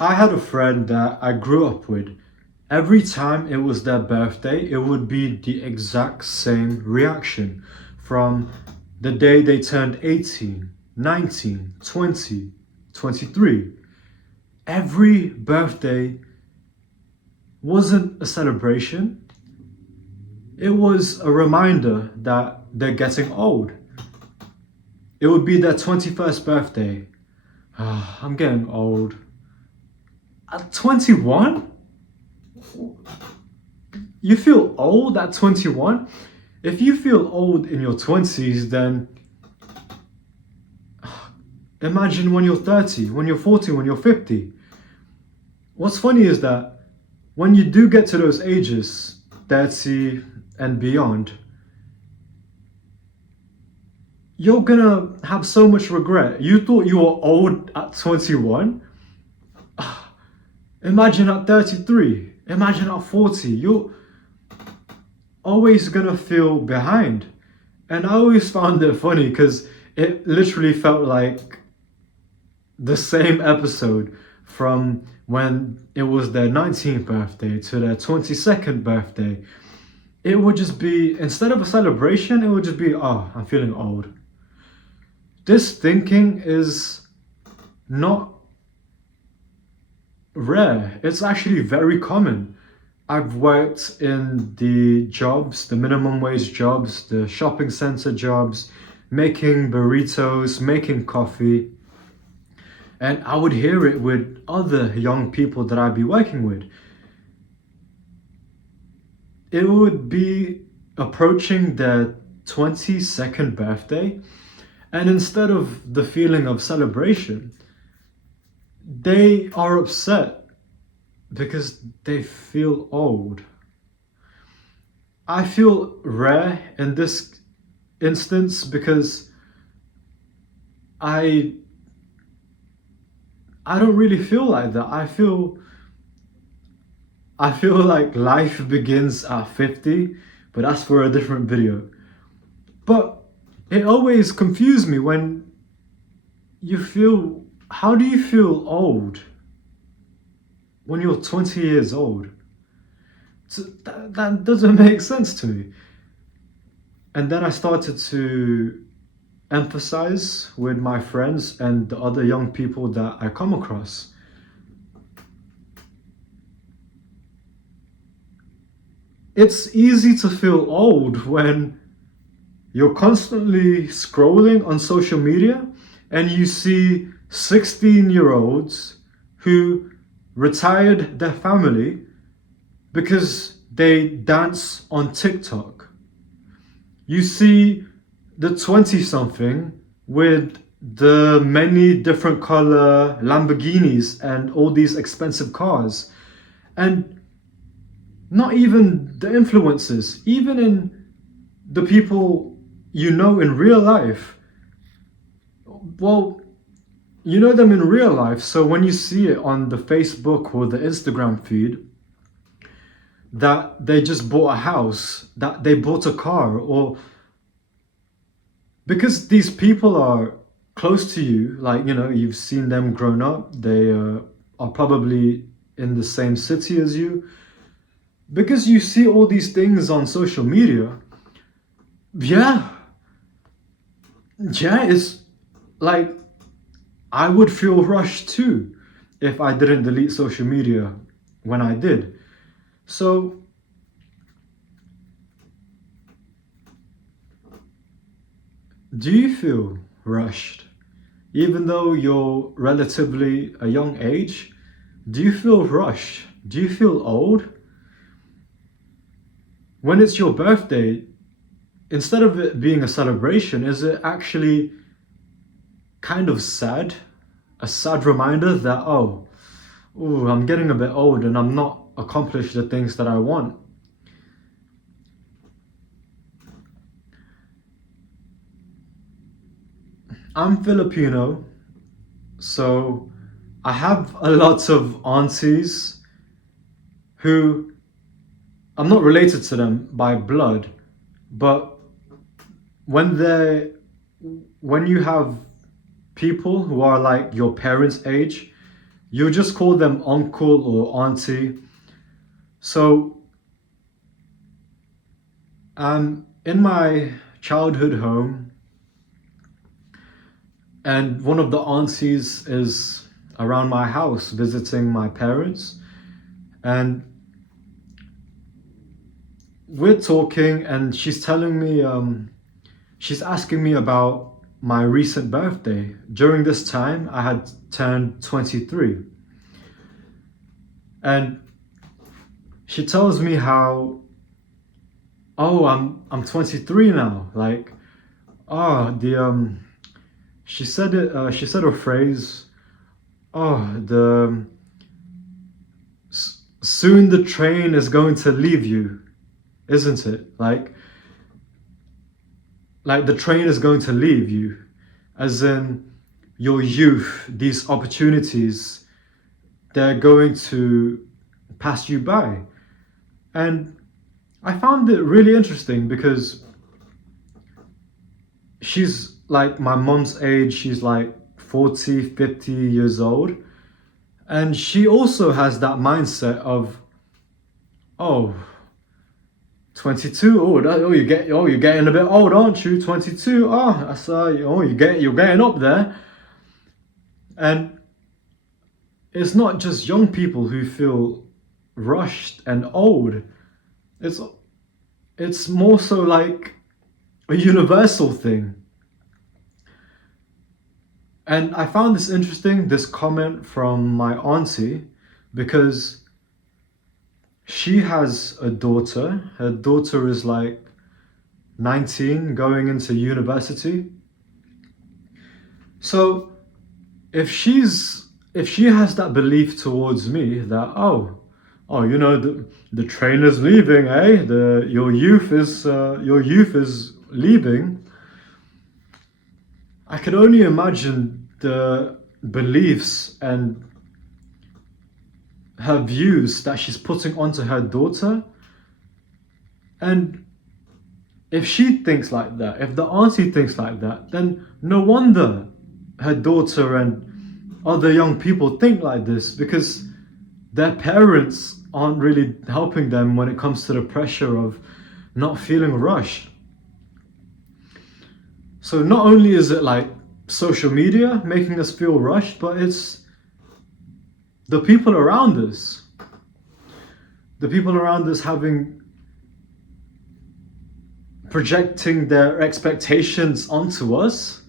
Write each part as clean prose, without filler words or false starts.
I had a friend that I grew up with. Every time it was their birthday, it would be the exact same reaction from the day they turned 18, 19, 20, 23. Every birthday wasn't a celebration, it was a reminder that they're getting old. It would be their 21st birthday. Ah, I'm getting old. At 21? You feel old at 21? If you feel old in your 20s, then imagine when you're 30, when you're 40, when you're 50. What's funny is that when you do get to those ages, 30 and beyond, you're gonna have so much regret. You thought you were old at 21? Imagine at 33. Imagine at 40. You're always gonna feel behind. And I always found it funny because it literally felt like the same episode from when it was their 19th birthday to their 22nd birthday. It would just be, instead of a celebration, it would just be, oh, I'm feeling old. This thinking is not rare, it's actually very common. I've worked in the jobs, the minimum wage jobs, the shopping center jobs, making burritos, making coffee. And I would hear it with other young people that I'd be working with. It would be approaching their 22nd birthday, and instead of the feeling of celebration, they are upset because they feel old. I feel rare in this instance because I don't really feel like that. I feel like life begins at 50, but that's for a different video. But it always confused me when you feel, how do you feel old when you're 20 years old? So that doesn't make sense to me. And then I started to emphasize with my friends and the other young people that I come across. It's easy to feel old when you're constantly scrolling on social media and you see 16-year-olds who retired their family because they dance on TikTok. You see the 20-something with the many different color Lamborghinis and all these expensive cars. And not even the influencers, even in the people you know in real life. Well, you know them in real life, so when you see it on the Facebook or the Instagram feed, that they just bought a house, that they bought a car, or because these people are close to you, like, you know, you've seen them grown up, they are probably in the same city as you, because you see all these things on social media. Yeah, it's like, I would feel rushed too if I didn't delete social media when I did. So do you feel rushed? Even though you're relatively a young age, do you feel rushed? Do you feel old? When it's your birthday, instead of it being a celebration, is it actually kind of sad? A sad reminder that, ooh, I'm getting a bit old and I'm not accomplished the things that I want. I'm Filipino, so I have a lot of aunties who, I'm not related to them by blood, but when you have people who are like your parents' age, you'll just call them uncle or auntie. So in my childhood home, and one of the aunties is around my house visiting my parents, and we're talking, and she's telling me, she's asking me about my recent birthday. During this time, I had turned 23, and she tells me how, oh, I'm 23 now. Like, oh, she said it. She said a phrase. Oh, soon the train is going to leave you, isn't it? Like the train is going to leave you, as in your youth, these opportunities, they're going to pass you by. And I found it really interesting because she's like my mom's age, she's like 40, 50 years old. And she also has that mindset of, oh, 22. You're getting a bit old, aren't you? 22. Oh, that's you're getting up there. And it's not just young people who feel rushed and old. It's it's more so like a universal thing. And I found this interesting, this comment from my auntie, because she has a daughter. Her daughter is like 19, going into university. So if she has that belief towards me that, oh, the train is leaving, eh? Your youth is leaving. I could only imagine the beliefs and her views that she's putting onto her daughter. And if she thinks like that, if the auntie thinks like that, then no wonder her daughter and other young people think like this, because their parents aren't really helping them when it comes to the pressure of not feeling rushed. So not only is it like social media making us feel rushed, but it's the people around us. The people around us projecting their expectations onto us.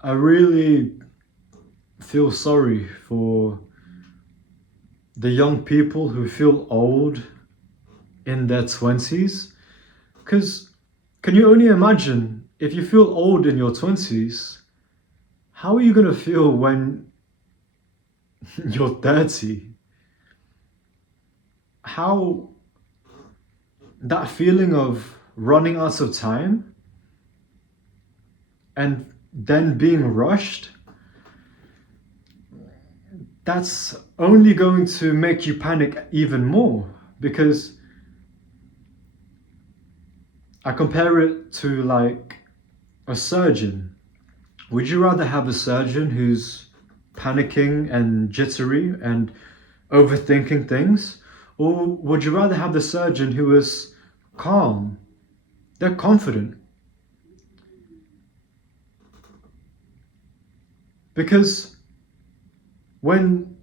I really feel sorry for the young people who feel old in their 20s. Because can you only imagine, if you feel old in your 20s, how are you going to feel when you're 30? How that feeling of running out of time and then being rushed, that's only going to make you panic even more. Because I compare it to like a surgeon. Would you rather have a surgeon who's panicking and jittery and overthinking things? Or would you rather have the surgeon who is calm? They're confident. Because when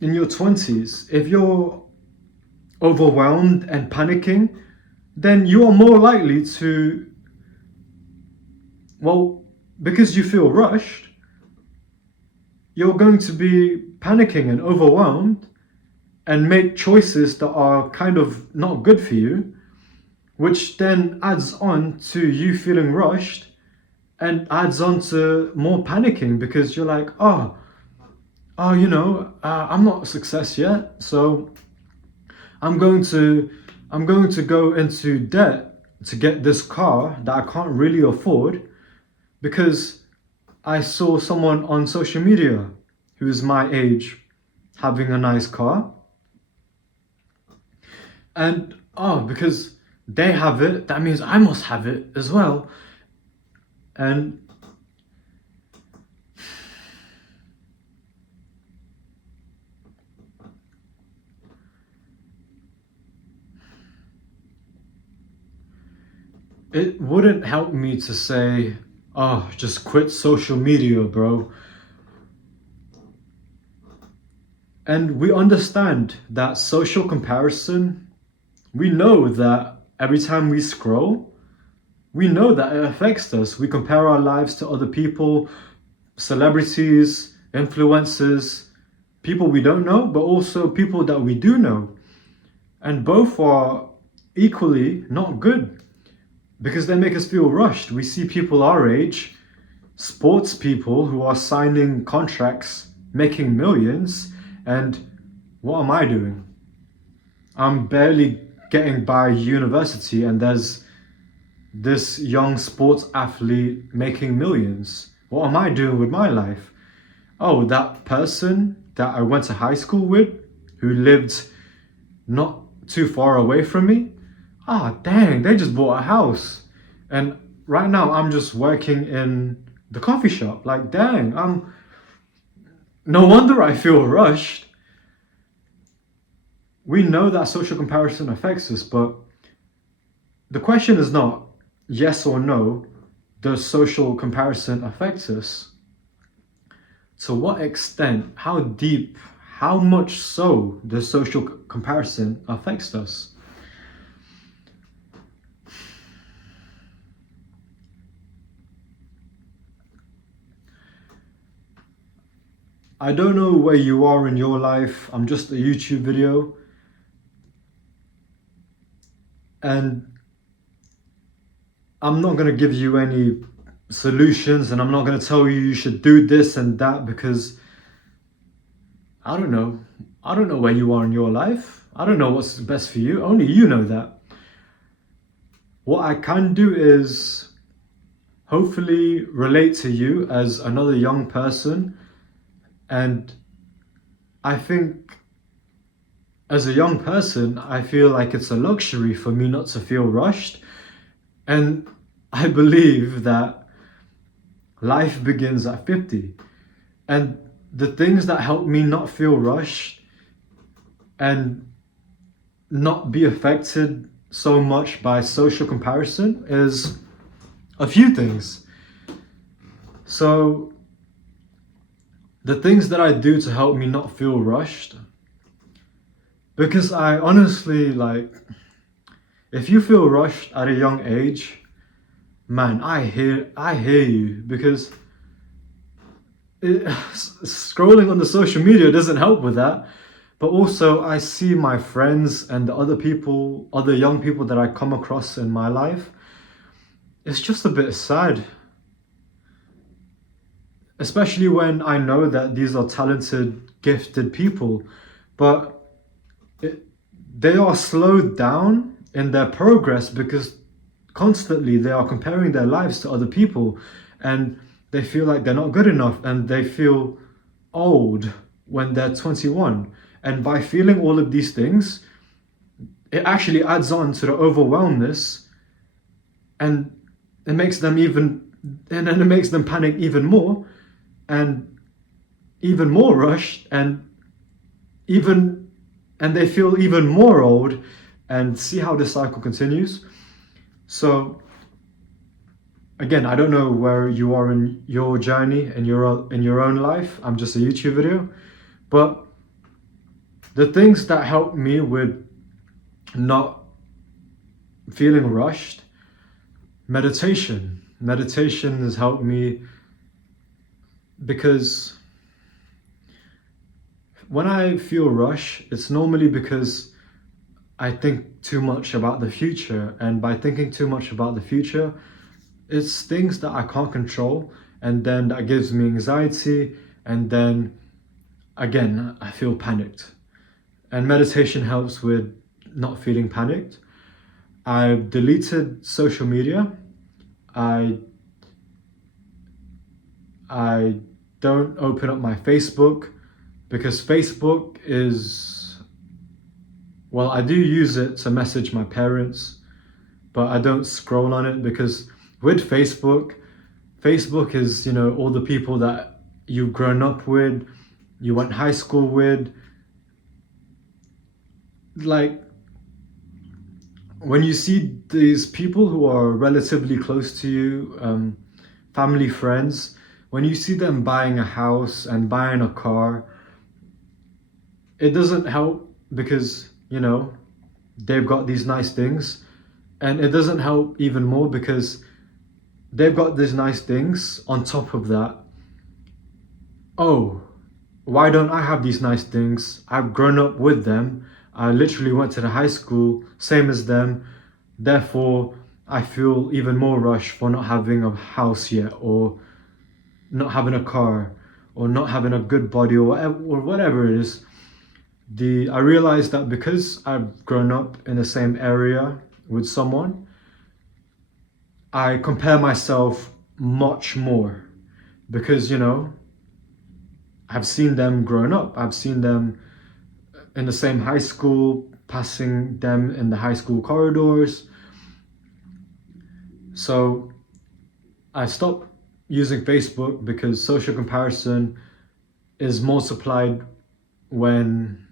in your 20s, if you're overwhelmed and panicking, then you are more likely to, well, because you feel rushed, you're going to be panicking and overwhelmed and make choices that are kind of not good for you, which then adds on to you feeling rushed and adds on to more panicking, because you're like, I'm not a success yet, so I'm going to go into debt to get this car that I can't really afford, because I saw someone on social media who's my age having a nice car. And oh, because they have it, that means I must have it as well. And it wouldn't help me to say, oh, just quit social media, bro. And we understand that social comparison, we know that every time we scroll, we know that it affects us. We compare our lives to other people, celebrities, influencers, people we don't know, but also people that we do know. And both are equally not good because they make us feel rushed. We see people our age, sports people who are signing contracts, making millions, and what am I doing? I'm barely getting by university, and there's this young sports athlete making millions. What am I doing with my life? Oh, that person that I went to high school with, who lived not too far away from me, dang, they just bought a house. And right now I'm just working in the coffee shop. Like, dang, no wonder I feel rushed. We know that social comparison affects us, but the question is not yes or no, does social comparison affect us? To what extent, how deep, how much so does social comparison affect us? I don't know where you are in your life. I'm just a YouTube video. And I'm not going to give you any solutions, and I'm not going to tell you should do this and that, because I don't know. I don't know where you are in your life. I don't know what's best for you. Only you know that. What I can do is hopefully relate to you as another young person. And I think as a young person, I feel like it's a luxury for me not to feel rushed. And I believe that life begins at 50. And the things that help me not feel rushed and not be affected so much by social comparison is a few things. So the things that I do to help me not feel rushed, because I honestly, like, if you feel rushed at a young age, man, I hear you, because scrolling on the social media doesn't help with that. But also I see my friends and the other young people that I come across in my life. It's just a bit sad, especially when I know that these are talented, gifted people, but they are slowed down in their progress because constantly they are comparing their lives to other people, and they feel like they're not good enough, and they feel old when they're 21. And by feeling all of these things, it actually adds on to the overwhelmness, and it makes them and it makes them panic even more, and even more rushed, and they feel even more old, and see how this cycle continues. So again, I don't know where you are in your journey, in your own life. I'm just a YouTube video, but the things that help me with not feeling rushed, meditation has helped me, because when I feel rush, it's normally because I think too much about the future, and by thinking too much about the future, it's things that I can't control, and then that gives me anxiety, and then again I feel panicked. And meditation helps with not feeling panicked. I've deleted social media. I don't open up my Facebook. because Facebook is, well, I do use it to message my parents, but I don't scroll on it because with Facebook is, all the people that you've grown up with, you went high school with. Like, when you see these people who are relatively close to you, family, friends, when you see them buying a house and buying a car, it doesn't help because, they've got these nice things. And it doesn't help even more because they've got these nice things on top of that. Oh, why don't I have these nice things? I've grown up with them. I literally went to the high school, same as them. Therefore, I feel even more rushed for not having a house yet, or not having a car, or not having a good body, or whatever it is. I realized that because I've grown up in the same area with someone, I compare myself much more because, I've seen them growing up. I've seen them in the same high school, passing them in the high school corridors. So I stopped using Facebook because social comparison is multiplied when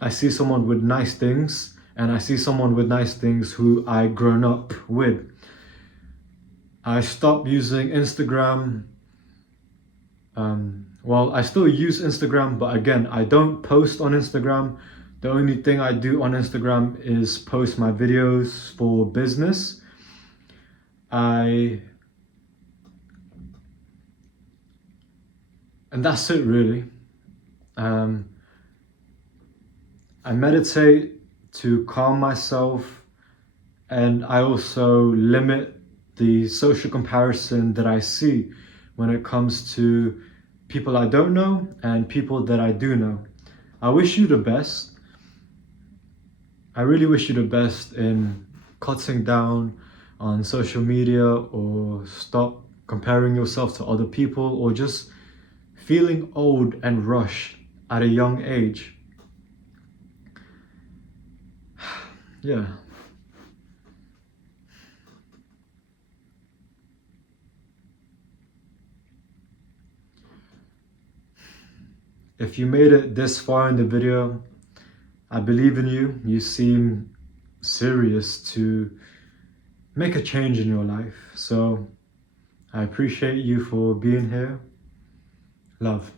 I see someone with nice things and I see someone with nice things who I grown up with. I stopped using Instagram. Well, I still use Instagram, but again, I don't post on Instagram. The only thing I do on Instagram is post my videos for business. And that's it really. I meditate to calm myself, and I also limit the social comparison that I see when it comes to people I don't know and people that I do know. I wish you the best. I really wish you the best in cutting down on social media, or stop comparing yourself to other people, or just feeling old and rushed at a young age. Yeah. If you made it this far in the video, I believe in you. You seem serious to make a change in your life. So I appreciate you for being here. Love.